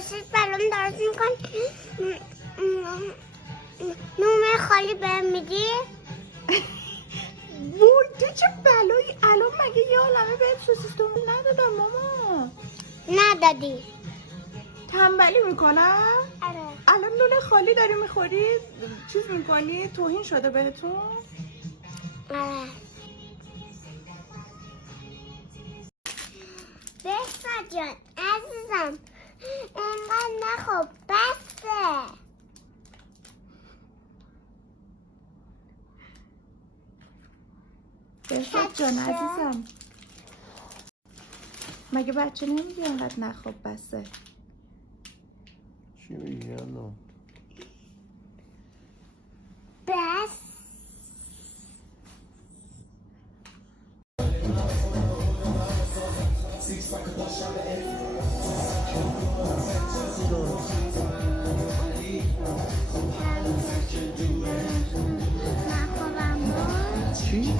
سوسیس برام درست میکن نون خالی بهم میدی؟ وای تو چه بلایی الان مگه یه عالمه بهت سوسیس دومون ندادم ماما ندادی. تنبلی میکنم؟ آره. الان نون خالی داری میخوری؟ چیز میکنی؟ توهین شده بهتون؟ آره. بسا جان عزیزم اینقدر نخوب بسه. بهزاد جان عزیزم مگه بچه نمیگه اینقدر نخواب بسه؟ چی میگی الان؟ بس چی؟